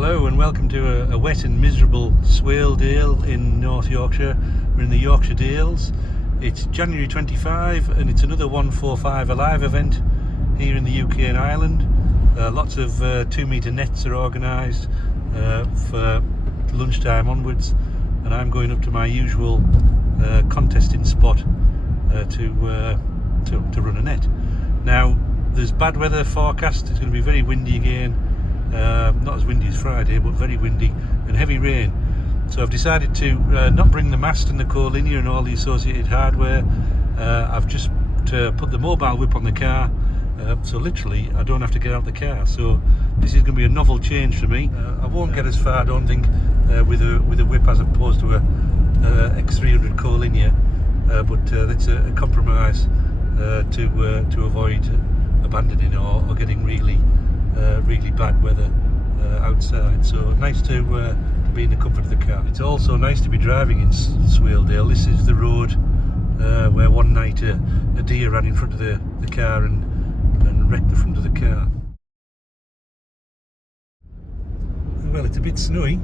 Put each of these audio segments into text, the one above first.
Hello and welcome to a wet and miserable Wensleydale in North Yorkshire. We're in the Yorkshire Dales. It's January 25 and it's another 145 Alive event here in the UK and Ireland. Lots of 2-metre nets are organised for lunchtime onwards, and I'm going up to my usual contesting spot to run a net. Now there's bad weather forecast. It's going to be very windy again. Not as windy as Friday, but very windy and heavy rain. So I've decided to not bring the mast and the co-linear and all the associated hardware. I've just put the mobile whip on the car, so literally I don't have to get out the car. So this is going to be a novel change for me. I won't get as far, I don't think, with a whip as opposed to a X300 co-linear, but that's a compromise to avoid abandoning or getting really bad weather outside. So nice to be in the comfort of the car. It's also nice to be driving in Wensleydale. This is the road where one night a deer ran in front of the car and wrecked the front of the car. Well, it's a bit snowy.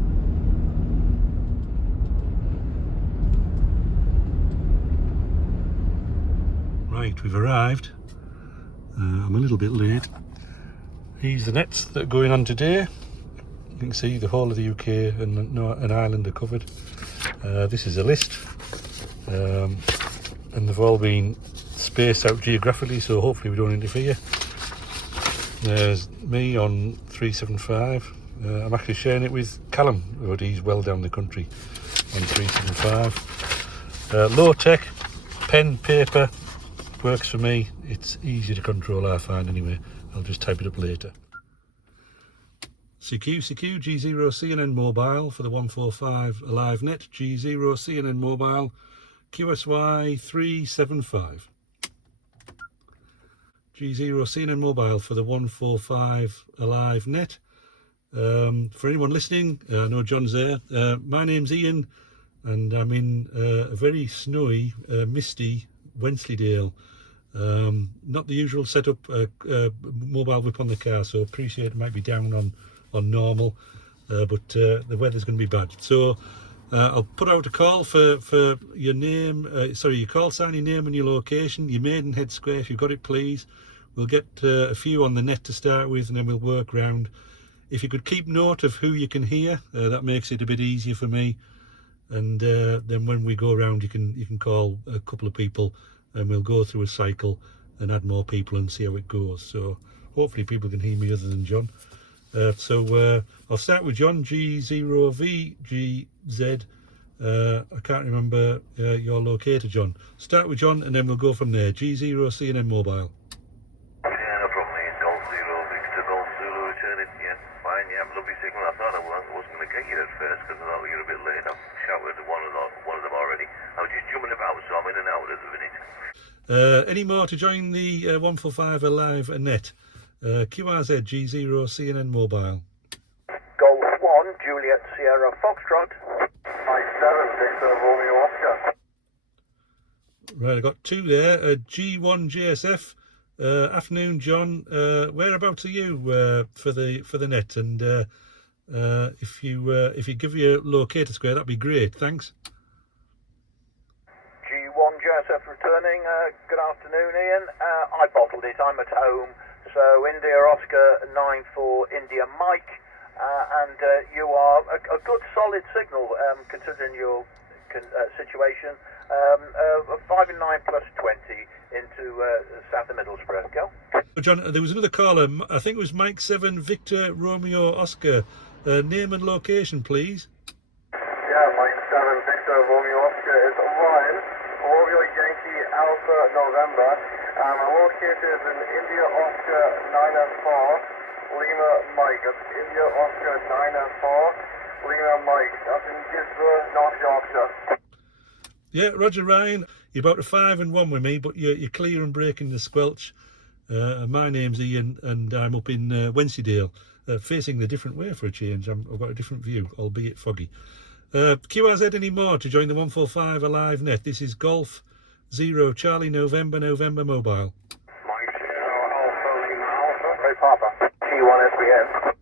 Right, we've arrived. I'm a little bit late. These are the nets that are going on today. You can see the whole of the UK and Ireland are covered. This is a list, and they've all been spaced out geographically, so hopefully we don't interfere. There's me on 375. I'm actually sharing it with Callum, but he's well down the country on 375. Low tech, pen, paper, works for me. It's easy to control, I find, anyway. I'll just type it up later. CQ G0 CNN mobile for the 145 Alive net. G0 CNN mobile QSY 375. G0 CNN mobile for the 145 Alive net. For anyone listening, I know John's there. My name's Ian, and I'm in a very snowy, misty Wensleydale. Not the usual setup, mobile whip on the car, so appreciate it might be down on normal, but the weather's going to be bad. So I'll put out a call for your name, your call sign, your name and your location, your Maidenhead Square, if you've got it, please. We'll get a few on the net to start with, and then we'll work round. If you could keep note of who you can hear, that makes it a bit easier for me. And then when we go around, you can call a couple of people, and we'll go through a cycle and add more people and see how it goes. So hopefully people can hear me other than John. So I'll start with John, G0VGZ. I can't remember your locator, John. Start with John and then we'll go from there. G0 CNN mobile. Yeah, no problem, mate. Golf Zulu, Victor Golf Zulu, returning. Yeah, fine, yeah, lovely signal. I thought I wasn't going to get you at first because I thought we were a bit late. I've shouted at one of them already. I was just jumping about, so I'm in and out at the minute. Any more to join the 145 Alive net? QRZ G0 CNN mobile. Golf 1, Juliet Sierra Foxtrot. 57, Victor Romeo Oscar. Right, I got two there. G1 JSF. Afternoon, John. Whereabouts are you for the net? And if you give your locator square, that'd be great. Thanks. G1 JSF returning. Good afternoon, Ian. I bottled it. I'm at home. So India Oscar 94 India Mike, and you are a good solid signal considering your situation. 5 and 9 plus 20 into South of Middlesbrough. Go. John, there was another caller. I think it was Mike 7 Victor Romeo Oscar. Name and location, please. Yeah, Mike 7, Victor Romeo Oscar is Ryan, Romeo Yankee Alpha November. I'm located in India Oscar 9 and 4, Lima Mike. That's India Oscar 9 and 4, Lima Mike. That's in Gisborne, North Yorkshire. Yeah, Roger Ryan. You're about a 5 and 1 with me, but you're clear and breaking the squelch. My name's Ian, and I'm up in Wensleydale, facing the different way for a change. I've got a different view, albeit foggy. QRZ any more to join the 145 Alive net? This is Golf 0 Charlie November mobile. Mike 0 Alpha Lima Alpha. Ray Papa. T1 SBN.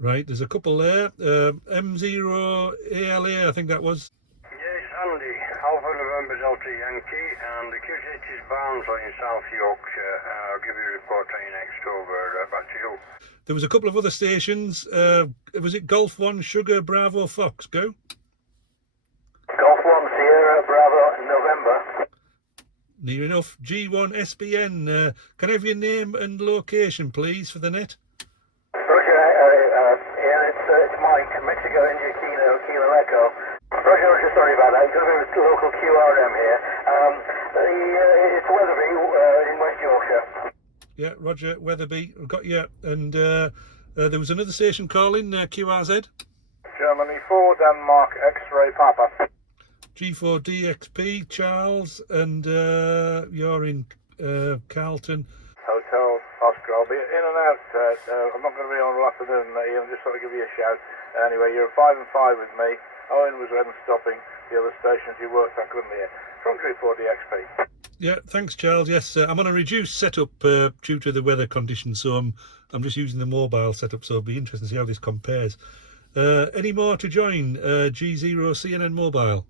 Right, there's a couple there. M0ALA, I think that was. Yes, Andy, Alpha November Delta Yankee, and the QZ is Barnsley in South Yorkshire. I'll give you a report on your next over. Back to you. There was a couple of other stations. Was it Golf 1, Sugar, Bravo, Fox? Go. Golf 1 Sierra Bravo November. Near enough. G1 SBN. Can I have your name and location, please, for the net? Roger, Ian, it's Mike, Mexico India Kilo Echo. Roger, sorry about that. It's a bit of a local QRM here. It's Weatherby in West Yorkshire. Yeah, Roger, Weatherby. I've got you. And there was another station calling, QRZ. Germany 4, Denmark, X-ray Papa. G4DXP, Charles, and you're in Carlton. Hotel Oscar. I'll be in and out. I'm not going to be on all afternoon, Ian. Just sort of give you a shout. Anyway, you're 5 and 5 with me. Owen was then stopping the other stations you worked. I couldn't hear. From G4DXP. Yeah, thanks, Charles. Yes, I'm on a reduced setup due to the weather conditions, so I'm just using the mobile setup. So it'll be interesting to see how this compares. Any more to join? G0 CNN Mobile.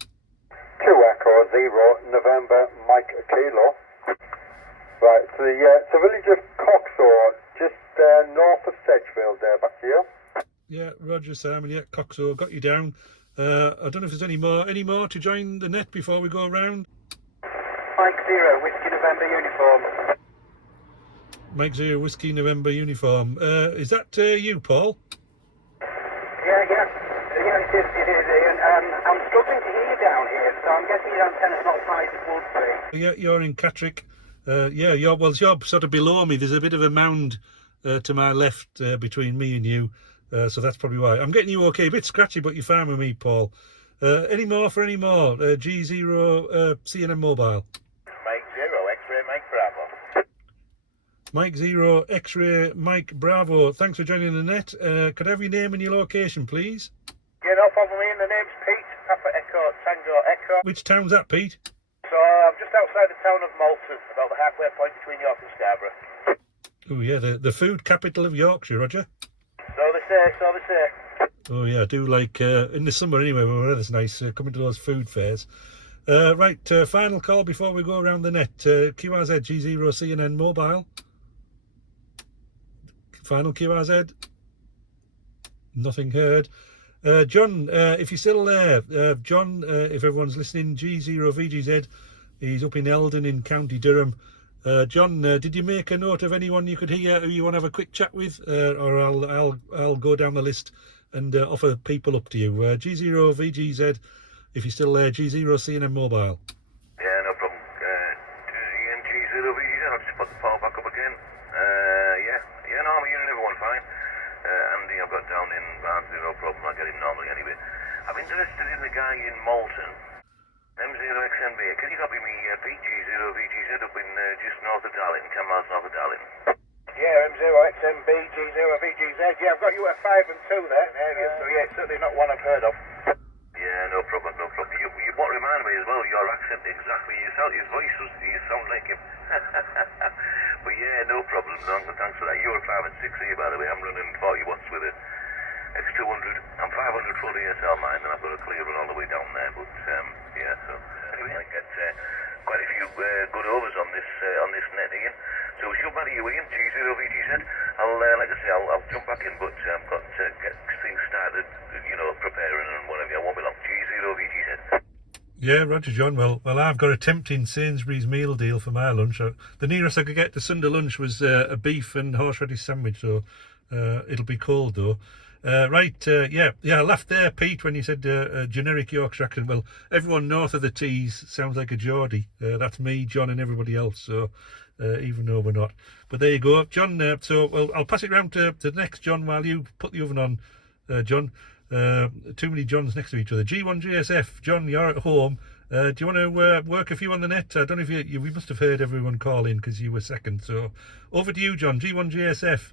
2 Echo 0 November Mike Kilo. Right, so it's a village of Coxor, just north of Sedgefield there, back to you. Yeah, Roger, Simon. Yeah, Coxo, got you down. I don't know if there's any more to join the net before we go around. Mike 0, Whiskey November uniform. Mike 0, Whiskey November uniform. Is that you, Paul? Yeah, it is, Ian. I'm struggling to hear you down here, so I'm guessing your antenna's not as high as it would be. Yeah, you're in Catterick. You're sort of below me. There's a bit of a mound to my left between me and you, so that's probably why. I'm getting you okay. A bit scratchy, but you're fine with me, Paul. Any more? G0 CNN Mobile. Mike 0, X-ray Mike Bravo. Mike 0, X-ray Mike Bravo. Thanks for joining the net. Could I have your name and your location, please? Yeah, no problem, Ian. The name's Pete. Papa Echo Tango Echo. Which town's that, Pete? So I'm just outside the town of Malton, about the halfway point between York and Scarborough. Oh yeah, the food capital of Yorkshire, Roger. So they say. Oh yeah, I do like in the summer anyway, when the weather's nice, coming to those food fairs. Right, final call before we go around the net. QRZ G0 CNN Mobile. Final QRZ. Nothing heard. John, if you're still there, John, if everyone's listening, G0 VGZ, he's up in Eldon in County Durham. John, did you make a note of anyone you could hear who you want to have a quick chat with, or I'll go down the list and offer people up to you. G0 VGZ, if you're still there, G0 CNN Mobile. Yeah, no problem. Ian, G0 VGZ, I'll just put the power back up again. No, I'm hearing everyone fine. Andy, I've got down in Barnsley, no problem. I get him normally anyway. I'm interested in the guy in Malton. M0XNB. Can you copy me, Pete, G0 VGZ up in just north of Darlington, 10 miles north of Darlington? Yeah, M0XMB, G0 VGZ. Yeah, I've got you at 5 and 2 there, area. So yeah, it's certainly not one I've heard of. Yeah, no problem. You what remind me as well, your accent exactly. Your voice you sound like him. But yeah, no problem. Thanks for that. You're 5 and 6 here, by the way. I'm running 40 watts with a X200. I'm 500 full ESL mine, and I've got a clear run all the way down there. But so anyway, I get quite a few good overs on this net, Ian. So we should marry you, Ian. G0 VGZ. Like I say, I'll jump back in, but I've got to get things started, preparing and whatever. I won't be long. G0 VGZ. Yeah, Roger John. Well, I've got a tempting Sainsbury's meal deal for my lunch. The nearest I could get to Sunday lunch was a beef and horseradish sandwich, so it'll be cold though. I laughed there, Pete, when you said generic Yorkshire accent. Well, everyone north of the Tees sounds like a Geordie. That's me, John, and everybody else. So even though we're not, but there you go, John. I'll pass it round to the next John while you put the oven on, John. Too many Johns next to each other. G1 GSF, John, you're at home. Do you want to work a few on the net? I don't know if we must have heard everyone call in because you were second. So over to you, John. G1 GSF,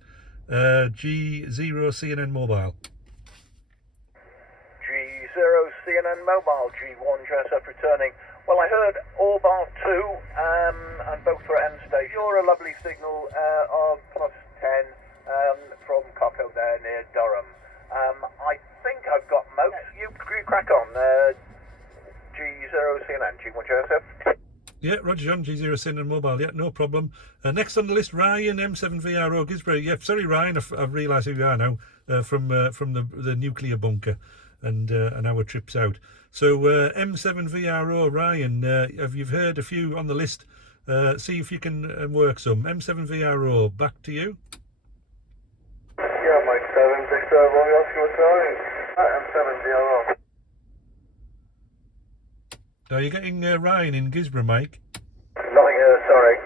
G0 CNN Mobile. G0 CNN Mobile, G1 GSF returning. Well, I heard all bar 2, and both were at end stage. You're a lovely signal of +10 from Cocko there near Durham. G0CNN, G1 Joseph. Yeah, Roger John, G0 Sin and Mobile. Yeah, no problem. Next on the list, Ryan, M7VRO, Gisborough. Yeah, sorry, Ryan, I've realised who you are now from the nuclear bunker and our trips out. So M7VRO, Ryan, have you heard a few on the list? See if you can work some. M7VRO, back to you. Yeah, Mike 7, Victor, Romeo, Oscar, returning. M7, Are you getting Ryan in Gisborough, Mike? Nothing here, sorry.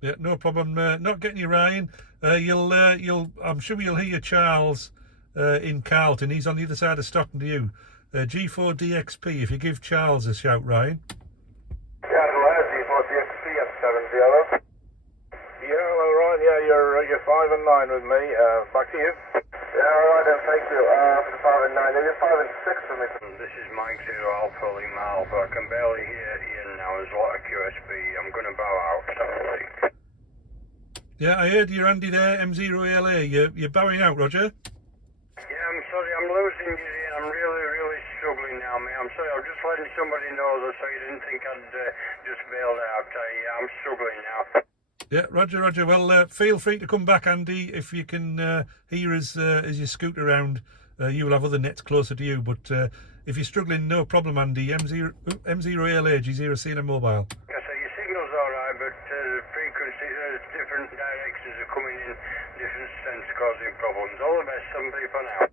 Yeah, no problem. Not getting you, Ryan. I'm sure you'll hear Charles in Carlton. He's on the other side of Stockton to you. G4DXP. If you give Charles a shout, Ryan. Yeah, go ahead, G4DXP, M7, Yeah, hello, Ryan. Yeah, you're 5 and 9 with me. Back to you. Yeah, alright then, thank you. For the 5 and 9, maybe 5 and 6 for me. This is Mike 0 Alpha Lima Alpha. I can barely hear Ian now. There's a lot of QSB. I'm going to bow out. Sorry. Yeah, I heard you, Andy, there. M0LA. You're bowing out, Roger. Yeah, I'm sorry. I'm losing you, Ian. I'm really, really struggling now, mate. I'm sorry. I'm just letting somebody know that so you didn't think I'd just bailed out. I'm struggling now. Yeah, Roger. Well, feel free to come back, Andy, if you can hear us as you scoot around. You will have other nets closer to you, but if you're struggling, no problem, Andy. M0LA, G0 CNN Mobile. I say your signal's alright, but the frequency, different directions are coming in different sense, causing problems. All the best, somebody for now.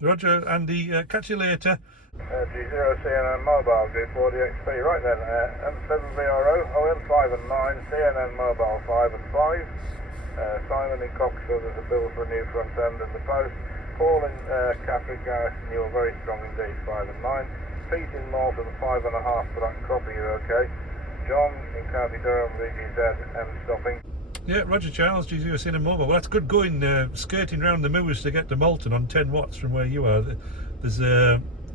Roger, Andy. Catch you later. G0 CNN Mobile, G4DXP. Right then, M7VRO, OM 5 and 9, CNN Mobile 5 and 5. Simon in Coxhill, there's a bill for a new front end in the post. Paul in Catford Garrison, you're very strong indeed, 5 and 9. Pete in Malton, 5 and a half for that copy, you're okay. John in County Durham, VGZ, M stopping. Yeah, Roger Charles, G0 CNN Mobile. Well, that's good going, skirting round the moors to get to Malton on 10 watts from where you are. There's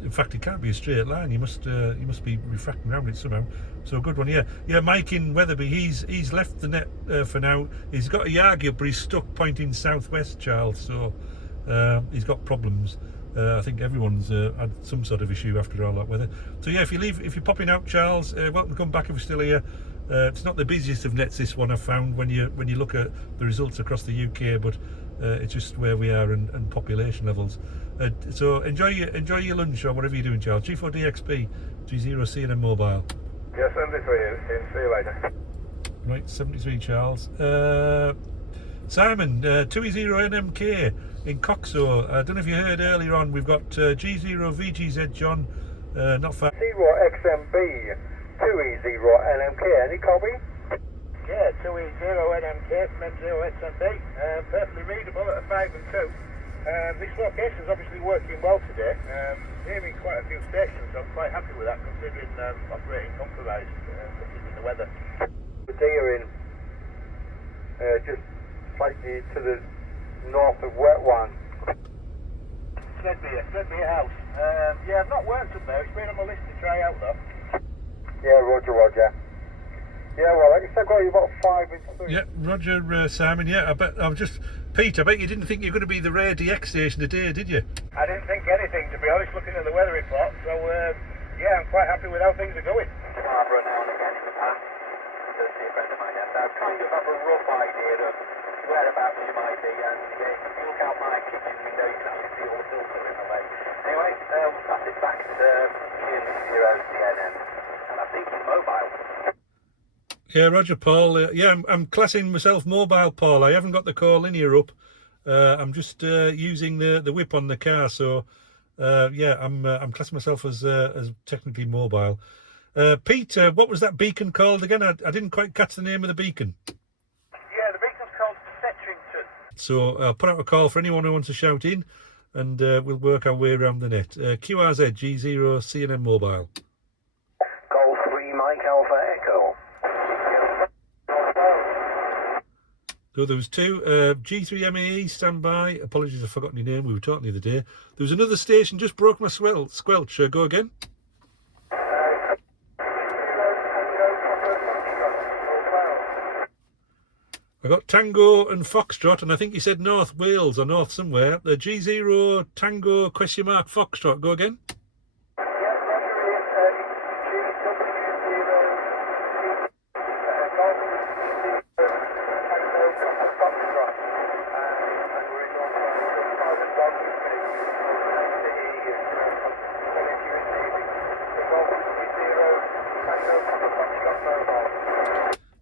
in fact, it can't be a straight line. You must be refracting around it somehow. So good one, yeah. Mike in Wetherby, he's left the net for now. He's got a Yagi up, but he's stuck pointing southwest, Charles. So he's got problems. I think everyone's had some sort of issue after all that weather. So yeah, if you're popping out, Charles, welcome to come back if you're still here. It's not the busiest of nets, this one, I've found when you look at the results across the UK, but it's just where we are and population levels. So enjoy your lunch or whatever you're doing, Charles. G4DXP, G0 CNN Mobile. Yeah, 73 in. See you later. Right, 73, Charles. Simon, 2E0NMK in Coxo. I don't know if you heard earlier on, we've got G0VGZ John, not far. 0XMB, 2E0NMK, any copy? Yeah, 2E0NMK from M0XMB, perfectly readable at a 5 and 2. This location is obviously working well today. Hearing quite a few stations, so I'm quite happy with that considering operating compromised, considering the weather. The deer in just slightly to the north of Wet One. Sledmere House. Yeah, I've not worked up there. It's been on my list to try out though. Yeah, Roger. Yeah, well, like I said, I've got you about 5 and 3. Yeah, Roger, Simon. Yeah, Pete, I bet you didn't think you were going to be the rare DX station today, did you? I didn't think anything, to be honest, looking at the weather report. So, yeah, I'm quite happy with how things are going. Barbara now and again in the past. Does see a friend of mine. So I kind of have a rough idea of whereabouts you might be, and if you look out my kitchen window, you can actually see all the filter in the way. Anyway, we'll pass it back to G0CNN, and I think he's mobile. Yeah, Roger, Paul. Yeah, I'm classing myself mobile, Paul. I haven't got the call linear up. I'm just using the whip on the car. So, yeah, I'm classing myself as technically mobile. Pete, what was that beacon called again? I didn't quite catch the name of the beacon. Yeah, the beacon's called Setrington. So I'll put out a call for anyone who wants to shout in, and we'll work our way around the net. QRZ G0 CNN Mobile. Golf 3 Mike Alpha Echo. So there was two. G3MAE, stand by. Apologies, I've forgotten your name. We were talking the other day. There was another station, just broke my squelch. Go again. I got Tango and Foxtrot, and I think you said North Wales or North somewhere. The G0 Tango _Foxtrot. Go again. Yeah, Roger,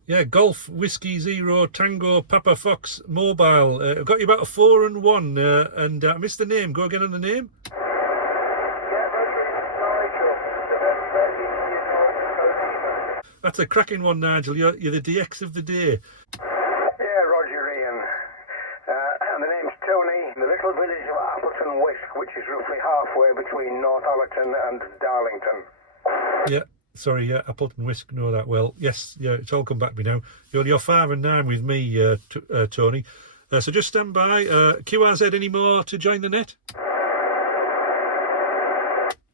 Yeah, Golf Whiskey Zero Tango Papa Fox Mobile. I've got you about a 4 and 1, and I missed the name. Go again on the name. Yeah, Roger, Nigel. November, India, North Dakota. That's a cracking one, Nigel. You're the DX of the day. Yeah, Roger, Ian. And the name's Tony, the little village of Appleton Wisk, which is roughly halfway between North Allerton and Darlington. Yeah. Sorry, yeah, Appleton Whisk, know that well. Yes, yeah, it's all come back to me now. You're 5 and 9 with me, Tony. So just stand by. QRZ, any more to join the net?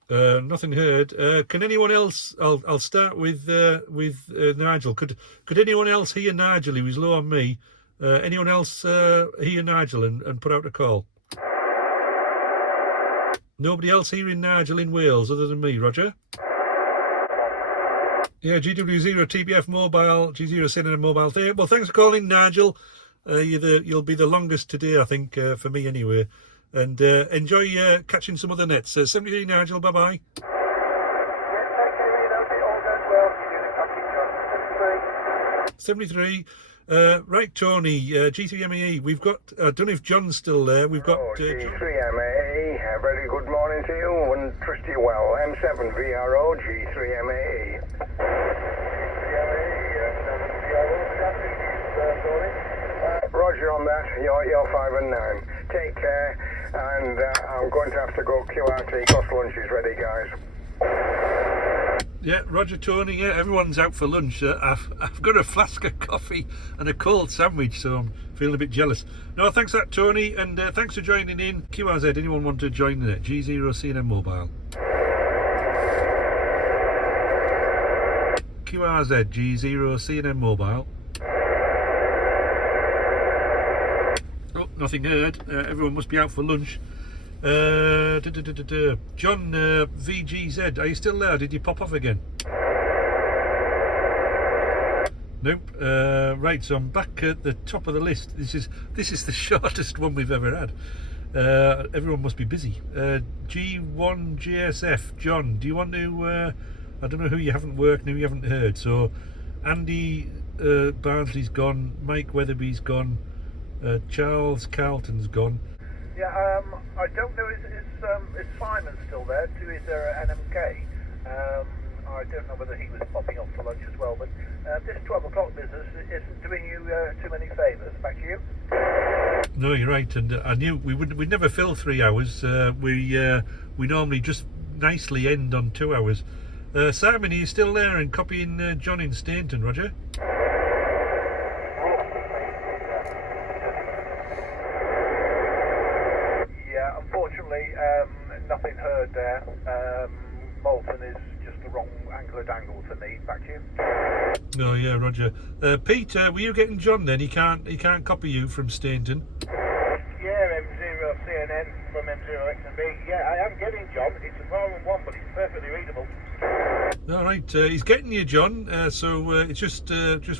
Nothing heard. Can anyone else? I'll start with Nigel. Could anyone else hear Nigel? He was low on me. Anyone else hear Nigel and put out a call? Nobody else hearing Nigel in Wales other than me, Roger? Yeah, GW0 TBF Mobile, G0 Cinema Mobile. Well, thanks for calling, Nigel. You'll be the longest today, I think, for me anyway. And enjoy catching some other nets. 73 Nigel, bye-bye. Yeah, take care, Ian. Hope it all goes well. You're doing a cracking job. 73. Right, Tony, G3MAE. We've got, I don't know if John's still there. We've got... G3MAE, a very good morning to you and trust you well. M7VRO, G3MAE. Roger on that, you're 5 and 9. Take care, and I'm going to have to go QRT, because lunch is ready, guys. Yeah, Roger, Tony, yeah, everyone's out for lunch. I've got a flask of coffee and a cold sandwich, so I'm feeling a bit jealous. No, thanks for that, Tony, and thanks for joining in. QRZ, anyone want to join the net? G0 CNN Mobile. QRZ, G0 CNN Mobile. Oh, nothing heard. Everyone must be out for lunch. John VGZ, are you still there? Did you pop off again? Nope. Right, so I'm back at the top of the list. This is the shortest one we've ever had. Everyone must be busy. G1GSF, John, do you want to? I don't know who you haven't worked, who you haven't heard. So Andy Barnsley's gone, Mike Weatherby's gone, Charles Carlton's gone. Yeah, I don't know, is Simon still there? Too, is there an NMK? I don't know whether he was popping off for lunch as well, but this 12 o'clock business isn't doing you too many favours. Back to you. No, you're right, and I knew we'd never fill 3 hours. We normally just nicely end on 2 hours. Simon, are you still there and copying John in Stainton, Roger? Unfortunately, nothing heard there. Bolton is just the wrong angle for me. Back to you. Oh yeah, Roger. Pete, were you getting John then? He can't copy you from Stainton. Yeah, M0 CNN from M0XMB. Yeah, I am getting John. It's a 4 and 1, but it's perfectly readable. All right, he's getting you, John. So it's just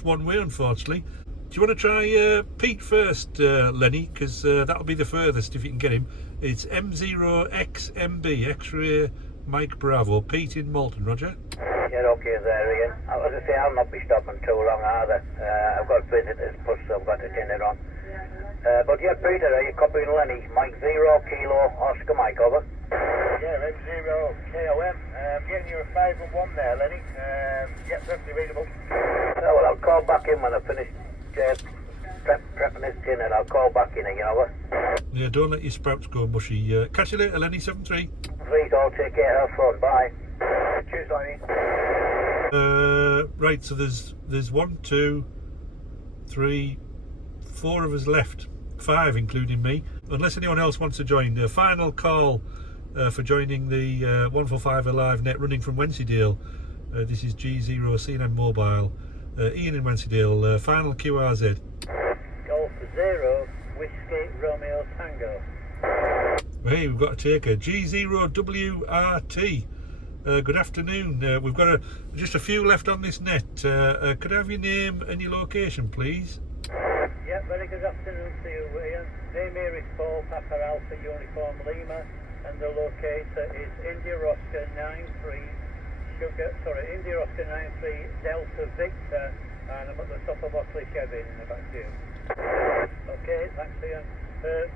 one way, unfortunately. Do you want to try Pete first, Lenny? Because that'll be the furthest if you can get him. It's M0XMB, X-ray Mike Bravo. Pete in Malton, Roger. Yeah, okay there, Ian. I was going to say, I'll not be stopping too long either. I've got visitors, plus I've got to attend it on. But yeah, Peter, are you copying Lenny? Mike 0 Kilo Oscar Mike, over. Yeah, M0 KOM. Getting you a 5 and 1 there, Lenny. Yeah, perfectly readable. Oh, well, I'll call back in when I finish prepping this dinner. I'll call back in again, over. Yeah, don't let your sprouts go mushy. Catch you later, Lenny, 73. Please all take care, have fun, bye. Cheers, Lenny. Right, so there's 1, 2, 3, 4 of us left. 5 including me. Unless anyone else wants to join. The final call for joining the 145 Alive net running from Wensleydale. This is G0 CNN Mobile. Ian in Wensleydale, final QRZ. Golf 0, Whiskey Romeo Tango. Hey, we've got a taker. G0WRT. Good afternoon. We've got just a few left on this net. Could I have your name and your location, please? Yeah, very good afternoon to you, Ian. Name here is Paul Papa Alpha Uniform Lima, and the locator is India Oscar 93 India Oscar 93 Delta Victor and I'm at the top of Oxley Chevy in the back to you. Okay, thanks Ian.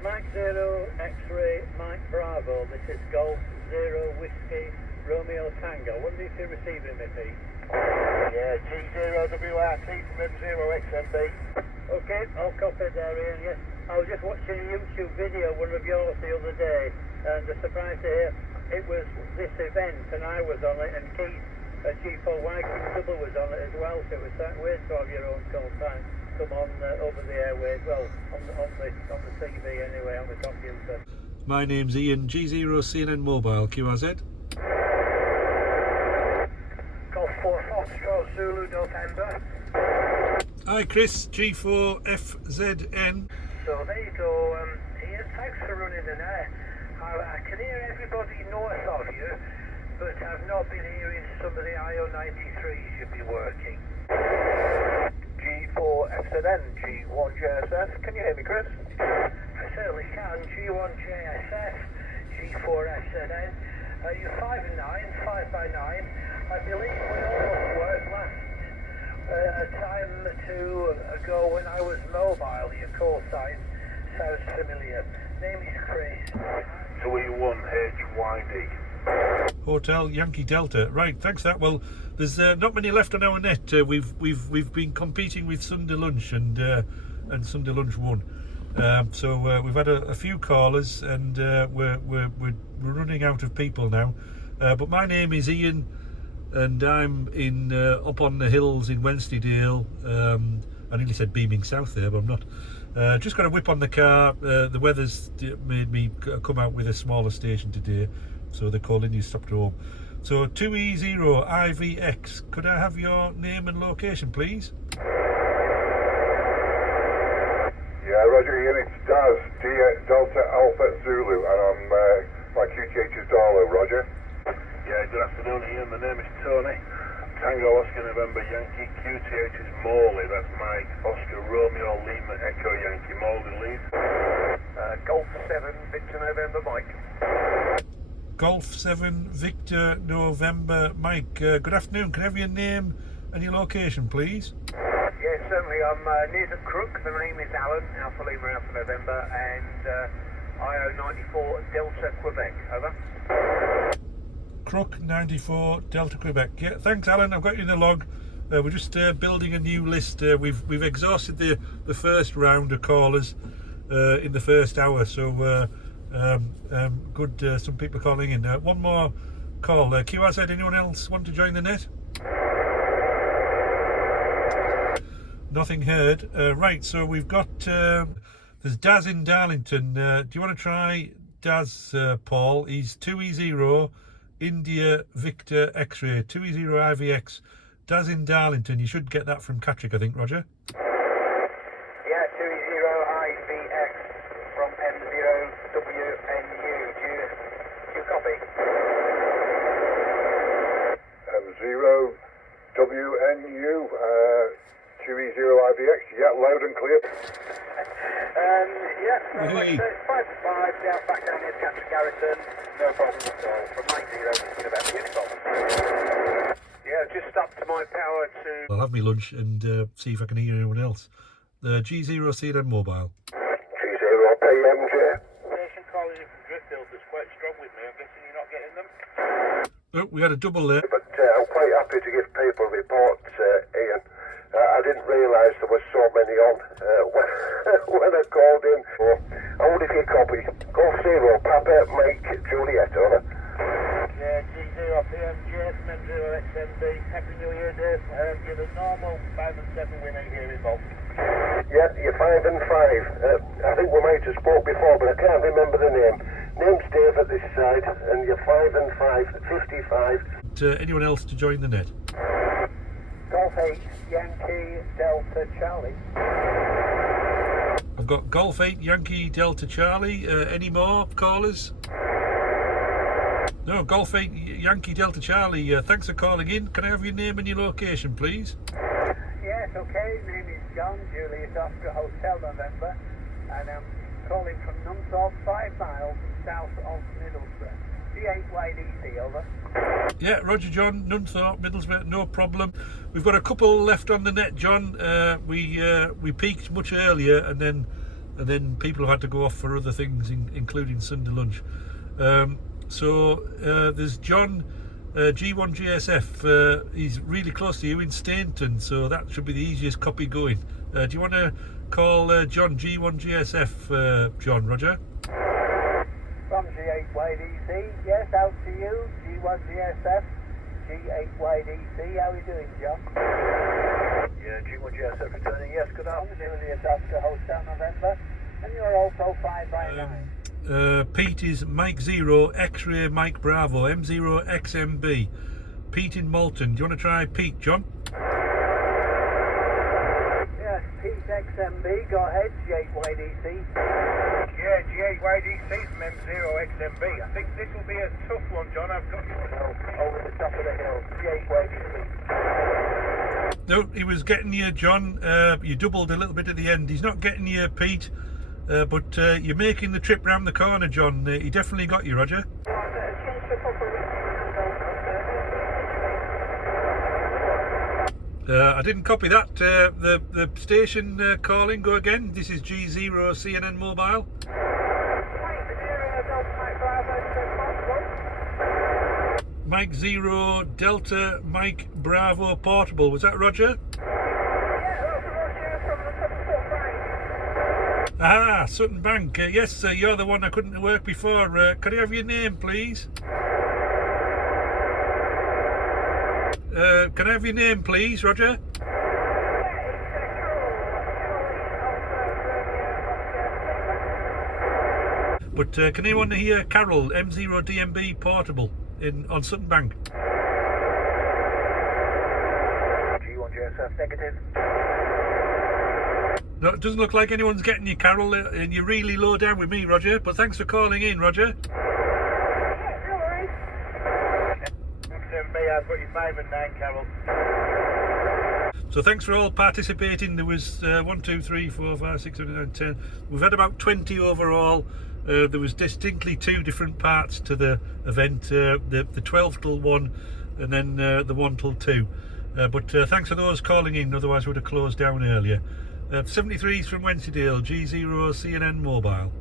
Mike 0, X-ray, Mike Bravo, this is Golf 0, Whiskey, Romeo Tango. Wonder if you're receiving me, Pete? Yeah, G0WRT from M0XMB. Okay, I'll copy there, Ian, yes. I was just watching a YouTube video, one of yours the other day, and the surprise to hear it was this event, and I was on it, and Keith, G4Y, Keith Double was on it as well, so it was that weird to have your own call time come on over the airways, well, on the TV anyway, on the computer. My name's Ian, G0 CNN Mobile, QRZ. Golf 4 Foxtrot Zulu November. Hi Chris, G4FZN. So there you go, Ian, thanks for running the net. I can hear everybody north of you, but I've not been hearing some of the IO93s you'll be working. G4FZN, G1JSF, can you hear me, Chris? I certainly can, G1JSF, G4FZN. You're 5 and 9, 5 by 9. I believe we almost worked last a time or two ago when I was mobile. Your call sign sounds familiar. Name is Chris. 21HYD. Hotel Yankee Delta. Right, thanks for that. Well, there's not many left on our net. We've been competing with Sunday Lunch and Sunday Lunch won. So we've had a few callers and we're running out of people now. But my name is Ian, and I'm in up on the hills in Wensleydale. I nearly said beaming south there, but I'm not. Just got a whip on the car. The weather's made me come out with a smaller station today, so they're calling you stopped home. So 2E0IVX, could I have your name and location, please? Yeah, Roger, Ian, it's Daz, Delta Alpha Zulu, and my QTH is Darlow, Roger. Yeah, good afternoon, Ian. My name is Tony. Tango Oscar November Yankee. QTH is Morley. That's Mike Oscar Romeo Lima Echo Yankee. Morley lead. Golf 7, Victor November Mike. Golf 7 Victor November Mike. Good afternoon. Can I have your name and your location, please? Yes, certainly. I'm near the Crook. The name is Alan, Alpha Lima Alpha November, and IO94 Delta Quebec. Over. Crook 94 Delta Quebec. Yeah, thanks Alan, I've got you in the log. We're just building a new list. We've exhausted the first round of callers in the first hour, so good. Some people calling in. One more call. QRZ, anyone else want to join the net? Nothing heard. Right, so we've got there's Daz in Darlington. Do you want to try Daz, Paul? He's 2E0 India Victor X-ray, 2E0IVX. Daz in Darlington. You should get that from Catrick, I think, Roger. Yeah, 2E0IVX from M0WNU. Do you copy? M0WNU, 2E0IVX, yeah, loud and clear. Yeah, Hey. it's 5 to 5, down back down here to Catrick Garrison. No problem at all. From 90 to about uniform. Yeah, just up to my power to... I'll have me lunch and see if I can hear anyone else. The G0 CNN Mobile. G0PMJ. Station calling you from Driffield is quite strong with me. I'm guessing you're not getting them? Oh, we had a double there. But I'm quite happy to give people reports, Ian. I didn't realise there was so many on when I called in. I wonder if you copy. Golf 0, Papa, Mike, Juliet, over. Yeah, G0 PMJ from M0XMB. Happy New Year, Dave. You're the normal 5 and 7 winner here involved. Yeah, you're 5 and 5. I think we might have spoke before, but I can't remember the name. Name's Dave at this side, and you're 5 and 5, 55. Anyone else to join the net? Golf 8, Yankee, Delta, Charlie. I've got Golf 8 Yankee Delta Charlie. Any more callers? No, Golf 8 Yankee Delta Charlie. Thanks for calling in. Can I have your name and your location, please? Yes, okay. Name is John, Juliet Oscar Hotel November, and I'm calling from Numsall, 5 miles south of Middlesbrough. Do G8YDC, over. Yeah, Roger John, Nunthorpe, Middlesbrough, no problem. We've got a couple left on the net, John. We peaked much earlier, and then people have had to go off for other things, including Sunday lunch. So there's John, G1GSF. He's really close to you in Stainton, so that should be the easiest copy going. Do you want to call John, G1GSF, John, Roger? From G8YDC, yes, out to you, G1GSF, G8YDC, how are you doing, John? Yeah, G1GSF returning, yes, good afternoon. Julius Oscar Hotel November, and you're also 5 by 9. Pete is Mike 0, X-ray Mike Bravo, M0 XMB. Pete in Malton. Do you want to try Pete, John? Yes, Pete XMB, go ahead, G8YDC. Yeah, G8YDC from M0XMB. I think this will be a tough one, John. I've got you. Over the top of the hill, G8YDC. No, he was getting you, John. You doubled a little bit at the end. He's not getting you, Pete. But you're making the trip round the corner, John. He definitely got you, Roger. I didn't copy that. The station calling, go again. This is G0 CNN Mobile. Mike 0 Delta Mike Bravo Portable. Was that Roger? Ah, Sutton Bank. Yes, you're the one I couldn't work before. Can I have your name, please? Can I have your name, please, Roger? But can anyone hear Carol, M0 DMB Portable on Sutton Bank? G1GSF negative. No, it doesn't look like anyone's getting you, Carol, and you're really low down with me, Roger. But thanks for calling in, Roger. I've got your 5 and 9, Carol. So thanks for all participating. There was 1, 2, 3, 4, 5, 6, 7, 8, 9, 10. We've had about 20 overall. There was distinctly 2 different parts to the event, the 12 till 1 and then the 1 till 2. But thanks for those calling in, otherwise we would have closed down earlier. 73's from Wensleydale, G0 CNN Mobile.